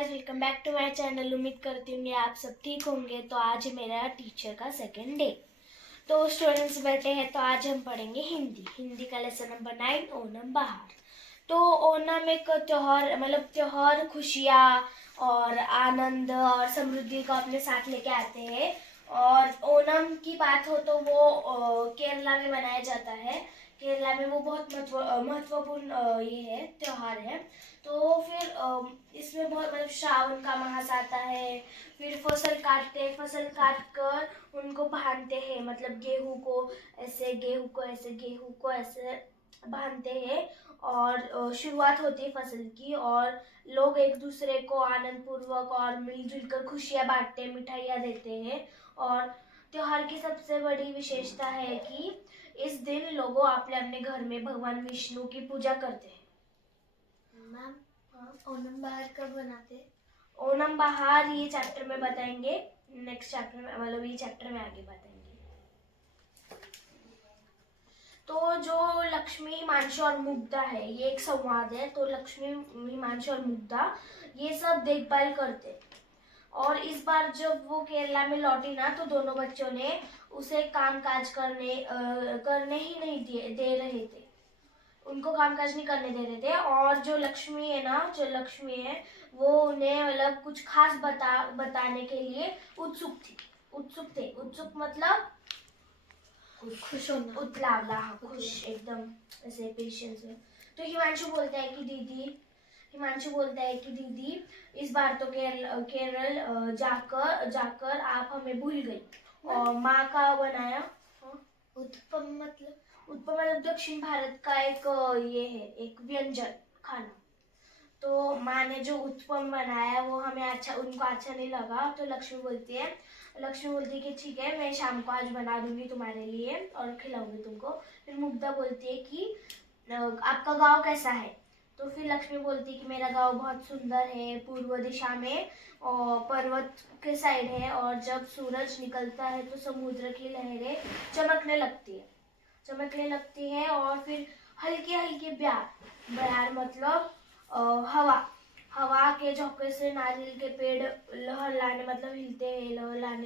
Guys, welcome back to my channel. उम्मीद करती हूँ आप सब ठीक होंगे। तो आज है मेरा टीचर का सेकंड डे। तो स्टूडेंट्स बैठे हैं, तो आज हम पढ़ेंगे हिंदी का लेसन नंबर 9, ओणम बाहर। तो ओणम एक त्योहार, मतलब त्योहार खुशियाँ और आनंद और समृद्धि को अपने साथ लेके आते हैं। और ओणम की बात हो तो वो केरला में मनाया जाता है। केरला में वो बहुत महत्वपूर्ण ये है, त्योहार है। तो फिर इसमें बहुत, मतलब श्रावण का मास आता है। फिर फसल काट कर उनको बांधते हैं, मतलब गेहूं को ऐसे, गेहूं को ऐसे बांधते हैं। और शुरुआत होती है फसल की, और लोग एक दूसरे को आनंद पूर्वक और मिलजुल कर खुशियां बांटते हैं, मिठाइयाँ देते हैं। और त्योहार की सबसे बड़ी विशेषता है कि इस दिन लोग अपने अपने घर में भगवान विष्णु की पूजा करते हैं। मैम, ओणम बाहर कब बनाते हैं? ओणम बाहर ये चैप्टर में बताएंगे, नेक्स्ट चैप्टर में, मतलब ये चैप्टर में आगे बताएंगे। तो जो लक्ष्मी, हिमांशु और मुग्धा है, ये एक संवाद है। तो लक्ष्मी, हिमांशु और मुग्धा ये सब देखभाल करते। और इस बार जब वो केरला में लौटी ना, तो दोनों बच्चों ने उसे काम काज करने ही नहीं दे रहे थे। उनको कामकाज नहीं करने दे रहे थे। और जो लक्ष्मी है वो उन्हें, मतलब कुछ खास बताने के लिए उत्सुक मतलब खुश होना, उतलावला, खुश एकदम ऐसे पेशेंस में। तो हिमांशु बोलता है कि दीदी, इस बार तो केरल जाकर आप हमें भूल गई। और माँ का बनाया उत्पम मतलब दक्षिण भारत का एक ये है, एक व्यंजन खाना। तो माँ ने जो उत्पम बनाया वो उनको अच्छा नहीं लगा। तो लक्ष्मी बोलती है कि ठीक है, मैं शाम को आज बना दूंगी तुम्हारे लिए और खिलाऊंगी तुमको। फिर मुग्धा बोलती है कि आपका गांव कैसा है? तो फिर लक्ष्मी बोलती है कि मेरा गांव बहुत सुंदर है, पूर्व दिशा में और पर्वत के साइड है। और जब सूरज निकलता है तो समुद्र की लहरें चमकने लगती है। और फिर हल्की हल्की बयार मतलब हवा के झोंके से नारियल के पेड़ लहराने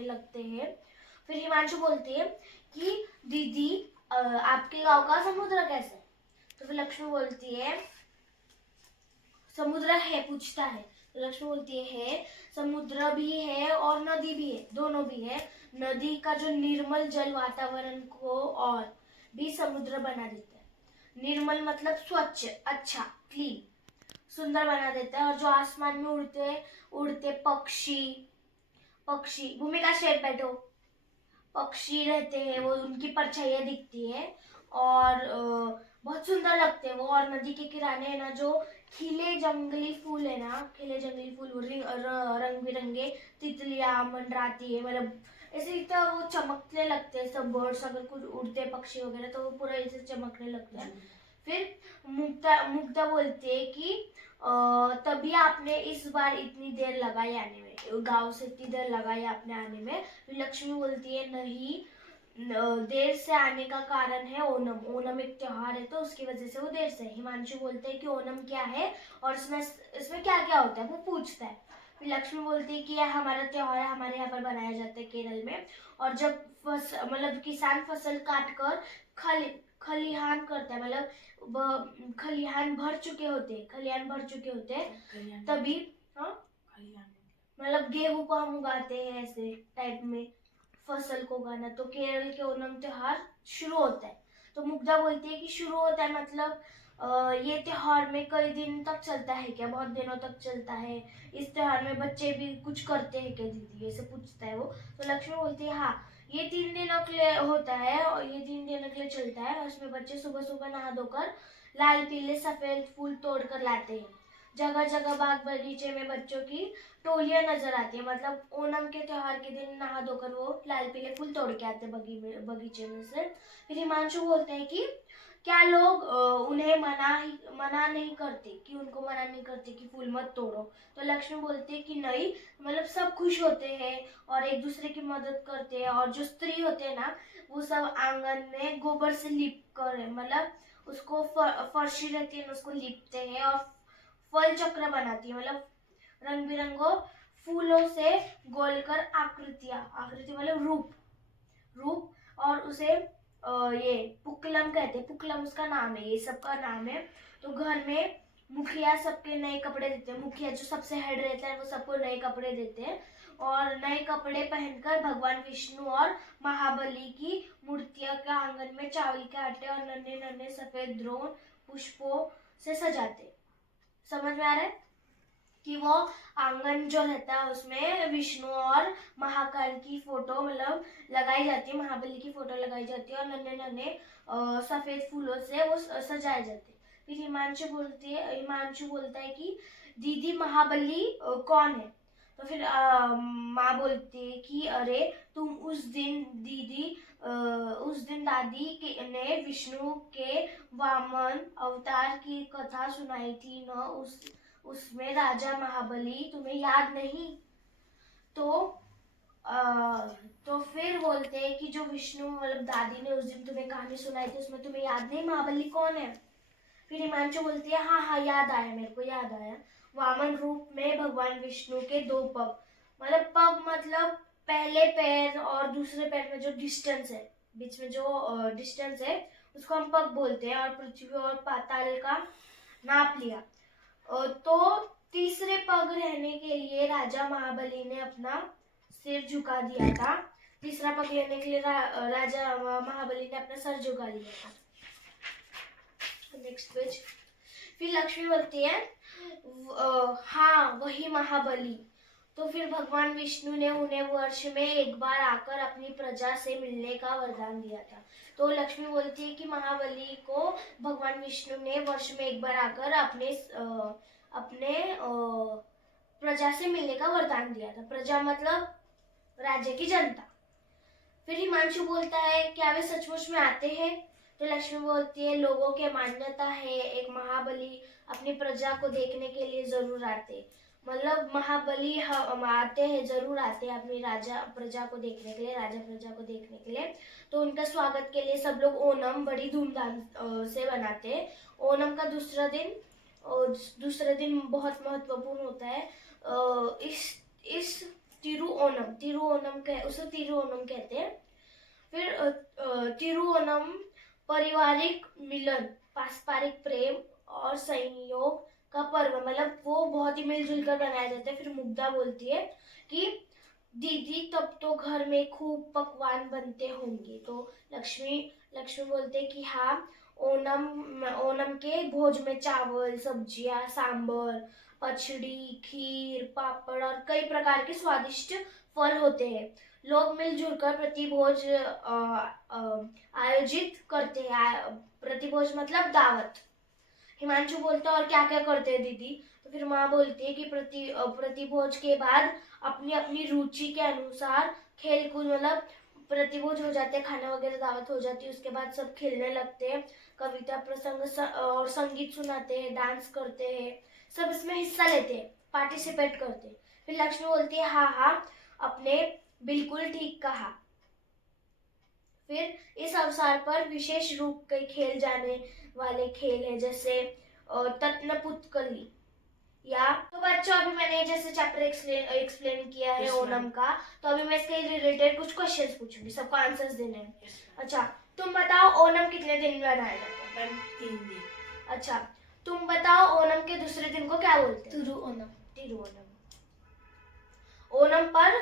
लगते हैं। फिर हिमांशु बोलती है कि दीदी, आपके गांव का समुद्र कैसा है? तो फिर लक्ष्मी बोलती है, समुद्र है, पूछता है। तो लक्ष्मी बोलती है, समुद्र भी है और नदी भी है, दोनों भी है। नदी का जो निर्मल जल वातावरण को और भी समुद्र बना देता है। निर्मल मतलब स्वच्छ, अच्छा, क्लीन, सुंदर बना देता है। और जो आसमान में उड़ते पक्षी भूमिका शेर बैठो, पक्षी रहते हैं, वो उनकी परछाइयाँ दिखती है और बहुत सुंदर लगते हैं वो। और नदी के किनारे है ना, जो खिले जंगली फूल रंग बिरंगे तितलियां मंडराती है, मतलब ऐसे तो वो चमकने लगते हैं सब बर्ड्स। अगर कुछ उड़ते पक्षी वगैरह तो वो पूरा ऐसे चमकने लगते हैं। फिर मुग्धा बोलती है कि तभी आपने इस बार इतनी देर लगाई आने में, गांव से इतनी देर लगाई आपने आने में। लक्ष्मी बोलती है, नहीं, देर से आने का कारण है ओणम एक त्योहार है, तो उसकी वजह से वो देर से। हिमांशु बोलते हैं कि ओणम क्या है और इसमें क्या क्या होता है, वो पूछता है। फिर लक्ष्मी बोलती है कि यह हमारा त्योहार है, हमारे यहाँ पर बनाया जाता है केरल में। और जब मतलब किसान फसल काट कर खलिहान करता है, मतलब खलिहान भर चुके होते हैं तभी, हाँ, मतलब गेहूं को हम उगाते हैं ऐसे टाइप में, फसल को उगाना। तो केरल के ओणम त्योहार शुरू होता है। तो मुग्धा बोलती है कि शुरू होता है मतलब ये त्योहार में कई दिन तक चलता है क्या? बहुत दिनों तक चलता है। इस त्योहार में बच्चे भी कुछ करते हैं क्या दीदी, ऐसे पूछता है वो। तो लक्ष्मी बोलती है, हाँ, ये 3 दिनों के लिए होता है और ये 3 दिनों के लिए चलता है। और इसमें बच्चे सुबह सुबह नहा धोकर लाल पीले सफेद फूल तोड़ कर लाते हैं। जगह जगह बाग बगीचे में बच्चों की टोलियां नजर आती है, मतलब ओणम के त्योहार के दिन नहा धोकर वो लाल पीले फूल तोड़ के आते बगीचे में से। फिर हिमांशु बोलते हैं कि क्या लोग उन्हें मना नहीं करते, कि उनको मना नहीं करते कि फूल मत तोड़ो? तो लक्ष्मी बोलती है कि नहीं, मतलब सब खुश होते हैं और एक दूसरे की मदद करते हैं। और जो स्त्री होते हैं ना, वो सब आंगन में गोबर से लीप कर, मतलब उसको फर्शी रहती है उसको लीपते हैं और फल चक्र बनाती है, मतलब रंग बिरंगों फूलों से गोलकर आकृति मतलब रूप और उसे ये पुक्कलम कहते हैं। पुक्कलम उसका नाम है, ये सबका नाम है। तो घर में मुखिया सबके नए कपड़े देते हैं। मुखिया जो सबसे हेड रहता है वो सबको नए कपड़े देते हैं और नए कपड़े पहनकर भगवान विष्णु और महाबली की मूर्तियां के आंगन में चावल के आटे और नन्हे नन्हे सफेद द्रोण पुष्पों से सजाते। समझ में आ रहा है कि वो आंगन जो रहता है उसमें विष्णु और महाकाल की फोटो मतलब लगाई जाती है, महाबली की फोटो लगाई जाती है और नन्हे नन्हे सफेद फूलों से वो सजाए जाते हैं। फिर हिमांशु बोलता है कि दीदी महाबली कौन है? तो फिर माँ बोलती है कि अरे तुम उस दिन दादी ने विष्णु के वामन अवतार की कथा सुनाई थी न, उसमें राजा महाबली तुम्हें याद नहीं? तो फिर बोलते हैं कि जो विष्णु मतलब दादी ने उस दिन तुम्हें कहानी सुनाई थी उसमें तुम्हें याद नहीं महाबली कौन है? फिर हिमांशु बोलती है हाँ याद आया, मेरे को याद आया। वामन रूप में भगवान विष्णु के 2 पग, मतलब पग मतलब पहले पैर और दूसरे पैर में जो डिस्टेंस है, बीच में जो डिस्टेंस है उसको हम पग बोलते हैं। और पृथ्वी और पाताल का नाप लिया। तो तीसरे पग रहने के लिए राजा महाबली ने अपना सिर झुका दिया था। तीसरा पग लेने के लिए राजा महाबली ने अपना सर झुका लिया था। Next page. फिर लक्ष्मी बोलती है हाँ वही महाबली। तो फिर भगवान विष्णु ने उन्हें वर्ष में एक बार आकर अपनी प्रजा से मिलने का वरदान दिया था। तो लक्ष्मी बोलती है कि महाबली को भगवान विष्णु ने वर्ष में एक बार आकर अपने प्रजा से मिलने का वरदान दिया था। प्रजा मतलब राज्य की जनता। फिर हिमांशु बोलता है क्या वे सचमुच में आते हैं? तो लक्ष्मी बोलती है लोगों के मान्यता है एक महाबली अपनी प्रजा को देखने के लिए जरूर आते, मतलब महाबली आते हैं, जरूर आते हैं अपनी प्रजा को देखने के लिए, राजा प्रजा को देखने के लिए। तो उनका स्वागत के लिए सब लोग ओणम बड़ी धूमधाम से बनाते हैं। ओणम का दूसरा दिन बहुत महत्वपूर्ण होता है। इस उसे तिरुओणम कहते हैं। फिर तिरुओणम पारिवारिक मिलन, पारस्परिक प्रेम और संयोग का पर्व, मतलब वो बहुत ही मिलजुल कर बनाया जाता है। फिर मुग्धा बोलती है कि दीदी तब तो घर में खूब पकवान बनते होंगे। तो लक्ष्मी बोलते कि हाँ, ओणम के भोज में चावल, सब्जियां, सांबर, पचड़ी, खीर, पापड़ और कई प्रकार के स्वादिष्ट फल होते हैं। लोग मिलजुल कर प्रतिभोज आयोजित करते हैं। प्रतिभोज मतलब दावत। हिमांशु बोलता है और क्या क्या करते हैं दीदी? तो फिर माँ बोलती है कि प्रतिभोज के बाद अपनी अपनी रुचि के अनुसार खेल कूद, मतलब प्रतिभोज हो जाते हैं, खाना वगैरह दावत हो जाती है, उसके बाद सब खेलने लगते हैं, कविता प्रसंग और संगीत सुनाते हैं, डांस करते हैं, सब इसमें हिस्सा लेते हैं, पार्टिसिपेट करते हैं। फिर लक्ष्मी बोलती है हाँ आपने बिल्कुल ठीक कहा। फिर इस अवसर पर विशेष रूप के खेल जाने वाले खेल है जैसे तत्नपुत्कली या। तो बच्चों अभी मैंने जैसे चैप्टर एक्सप्लेन किया है ओणम का, तो अभी मैं इसके रिलेटेड कुछ क्वेश्चंस पूछूंगी, सबको आंसर्स देने हैं। अच्छा, तुम बताओ ओणम कितने दिन में मनाया जाता है? 3 दिन। अच्छा, तुम बताओ ओणम के दूसरे दिन को क्या बोलते हैं? तिरुओणम। ओणम पर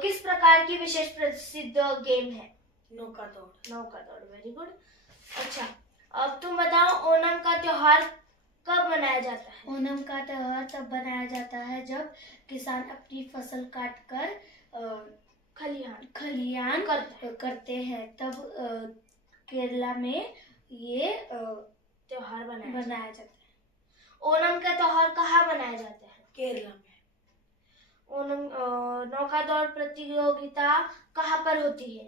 किस प्रकार की विशेष प्रसिद्ध गेम है? नौका दौड़। Very good. अच्छा, अब तुम बताओ ओणम का त्योहार कब मनाया जाता है? ओणम का त्योहार तब मनाया जाता है जब किसान अपनी फसल काट कर खलिहान करते हैं, तब केरला में ये त्योहार मनाया जाता है। ओणम का त्योहार कहाँ मनाया जाता है? केरला में। ओणम नौका दौड़ प्रतियोगिता कहाँ पर होती है?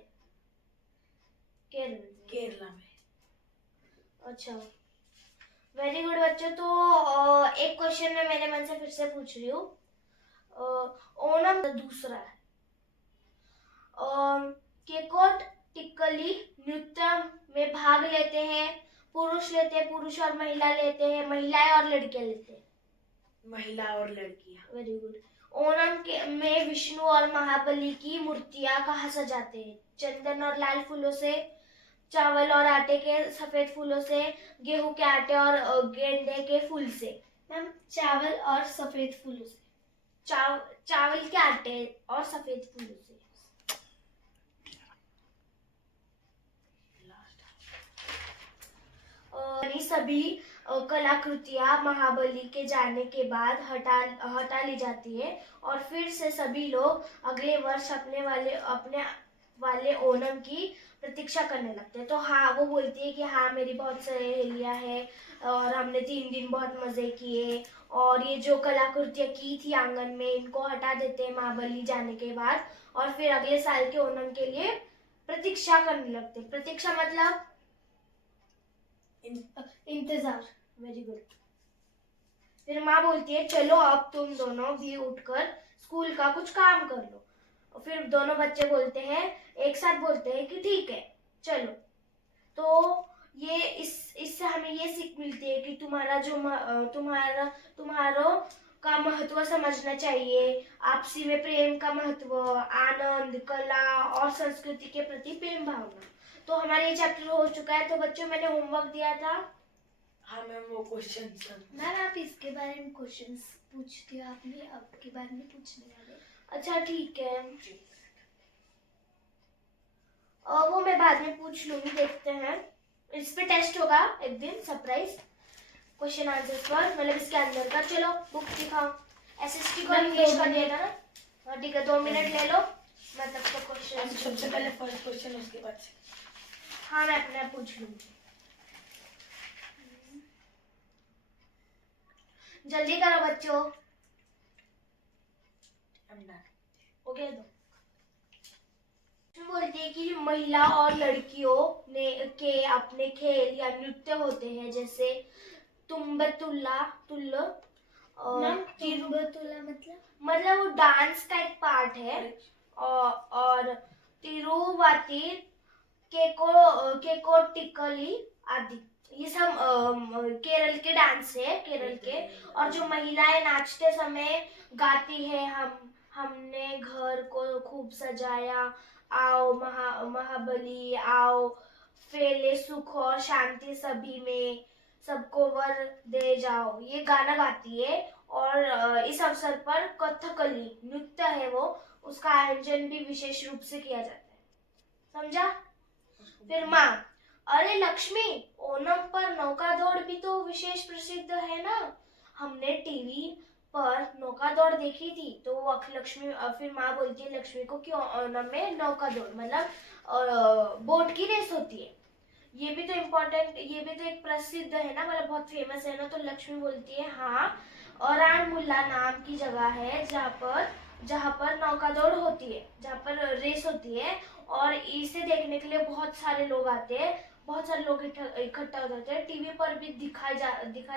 केरला में। अच्छा, वेरी गुड बच्चों। तो एक क्वेश्चन मैं मेरे मन से फिर से पूछ रही हूँ। ओणम दूसरा है। केकोट टिक्कली नृत्य में भाग लेते हैं पुरुष और महिला लेते हैं, महिलाएं और लड़कियां लेते हैं? महिला और लड़कियां। Very good. ओणम के में विष्णु और महाबली की मूर्तियां कहाँ सजाते हैं? चंदन और लाल फूलों से, चावल और आटे के सफेद फूलों से, गेहूं के आटे और गेंदे के फूल से। मैम चावल और सफेद फूलों से। चावल के आटे और सफेद फूलों से। और ये सभी कलाकृतियां महाबली के जाने के बाद हटा ली जाती है और फिर से सभी लोग अगले वर्ष अपने वाले ओणम की प्रतीक्षा करने लगते हैं। तो हाँ, वो बोलती है कि हाँ मेरी बहुत सहेलियां हैं और हमने 3 दिन बहुत मजे किए, और ये जो कलाकृतियां की थी आंगन में इनको हटा देते हैं महाबली जाने के बाद, और फिर अगले साल के ओणम के लिए प्रतीक्षा करने लगते हैं। प्रतीक्षा मतलब इंतजार। Very good. फिर माँ बोलती है चलो अब तुम दोनों भी उठकर स्कूल का कुछ काम कर लो। और फिर दोनों बच्चे बोलते हैं, एक साथ बोलते हैं कि ठीक है चलो। तो ये इससे हमें ये सीख मिलती है कि तुम्हारों का महत्व समझना चाहिए, आपसी में प्रेम का महत्व, आनंद, कला और संस्कृति के प्रति प्रेम भावना। तो हमारा ये चैप्टर हो चुका है। तो बच्चों मैंने होमवर्क दिया था। हाँ मैम, वो क्वेश्चन मैम आप इसके बारे में क्वेश्चंस पूछती हो, आपने अब के बारे में पूछने वाले। अच्छा ठीक है, और वो मैं बाद में पूछ लूंगी। देखते हैं, इस पे टेस्ट होगा एक दिन, सरप्राइज क्वेश्चन आंसर पर, मतलब इसके अंदर का। चलो बुक दिखाओ। एसएसटी को इंग्लिश कर दिया था ना? हाँ ठीक है, 2 मिनट ले लो, मैं तब तक क्वेश्चन। सबसे पहले फर्स्ट क्वेश्चन, उसके बाद हाँ मैं अपने आप पूछ लूंगी। जल्दी करो बच्चों। ओके दो। बोलती है कि महिला और लड़कियों के अपने खेल या नृत्य होते हैं, जैसे तुम्बतुल्ला मैम तुम्बतुल्ला मतलब वो डांस का एक पार्ट है, और तिरुवाती, केकोटिकली आदि, ये सब केरल के डांस है, केरल के। और जो महिलाएं नाचते समय गाती है, हमने घर को खूब सजाया, आओ महाबली आओ, फैले सुख और शांति सभी में, सबको वर दे जाओ, ये गाना गाती है। और इस अवसर पर कथकली नृत्य है वो, उसका आयोजन भी विशेष रूप से किया जाता है। समझा? फिर माँ, अरे लक्ष्मी, ओणम पर नौका दौड़ भी तो विशेष प्रसिद्ध है ना? हमने टीवी पर नौका दौड़ देखी थी। तो लक्ष्मी, फिर माँ बोलती है लक्ष्मी को कि ओणम में नौका दौड़ मतलब बोट की रेस होती है। ये भी तो इम्पोर्टेंट, ये भी तो एक प्रसिद्ध है ना, मतलब बहुत फेमस है ना। तो लक्ष्मी बोलती है हाँ, औरान मुल्ला नाम की जगह है जहाँ पर नौका दौड़ होती है, जहाँ पर रेस होती है, और इसे देखने के लिए बहुत सारे लोग आते हैं, बहुत सारे लोग इकट्ठा हो जाते हैं। टीवी पर भी दिखाई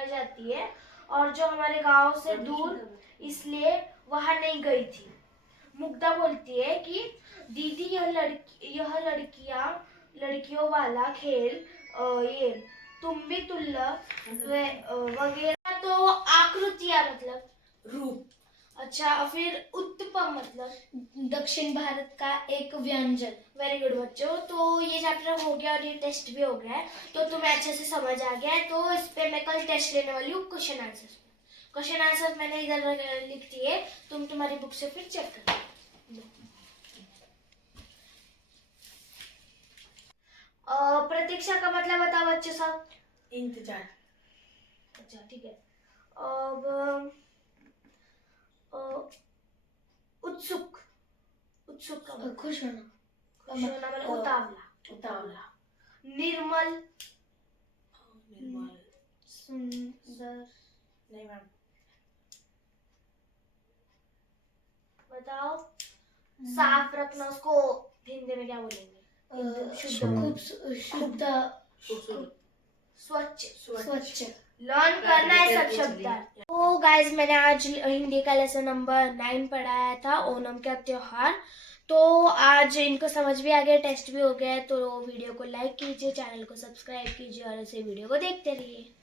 जाती है, और जो हमारे गांव से दूर, इसलिए वहां नहीं गई थी। मुग्धा बोलती है कि दीदी यह लड़कियों वाला खेल, ये तुम्बितुल्ला वगैरह तो आकृतियां मतलब रूप। अच्छा, फिर उत्तपम मतलब दक्षिण भारत का एक व्यंजन। वेरी गुड बच्चों। तो ये चैप्टर हो गया और ये टेस्ट भी हो गया है, तो तुम्हें अच्छे से समझ आ गया है। तो इस पे मैं कल टेस्ट लेने वाली हूँ, क्वेश्चन आंसर मैंने इधर लिख दिए, तुम तुम्हारी बुक से फिर चेक कर। प्रतीक्षा का मतलब बताओ बच्चे सब। इंतजार। अच्छा ठीक है। अब उत्सुक का मतलब खुश होना मतलब उतावला। निर्मल सुंदर। नहीं मैम, बताओ। साफ रखना, उसको हिंदी में क्या बोलेंगे? शुद्ध, स्वच्छ। लर्न करना है सब शब्द। तो गाइज, मैंने आज हिंदी का लेसन नंबर 9 पढ़ाया था, ओणम का त्योहार। तो आज इनको समझ भी आ गया, टेस्ट भी हो गया है। तो वीडियो को लाइक कीजिए, चैनल को सब्सक्राइब कीजिए और ऐसे वीडियो को देखते रहिए।